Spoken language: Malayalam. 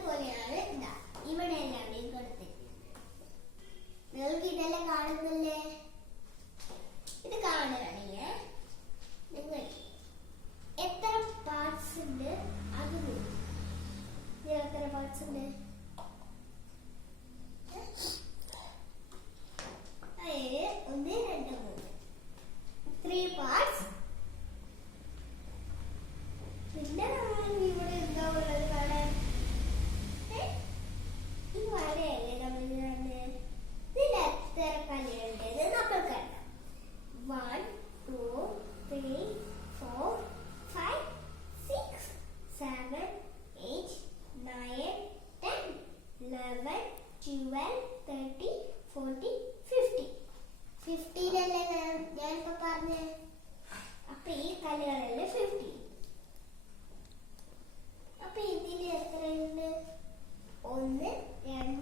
ഇതുപോലെയാണ് ഇവിടെ എല്ലാവരുടെയും കൊടുത്തിരിക്കുന്നത്. നിങ്ങൾക്ക് ഇതെല്ലാം കാണുന്നില്ലേ? ഇത് കാണുകയാണെങ്കിൽ നിങ്ങൾ എത്ര പാർട്സ് ഉണ്ട് അത് എത്ര പാർട്സ് ഉണ്ട്?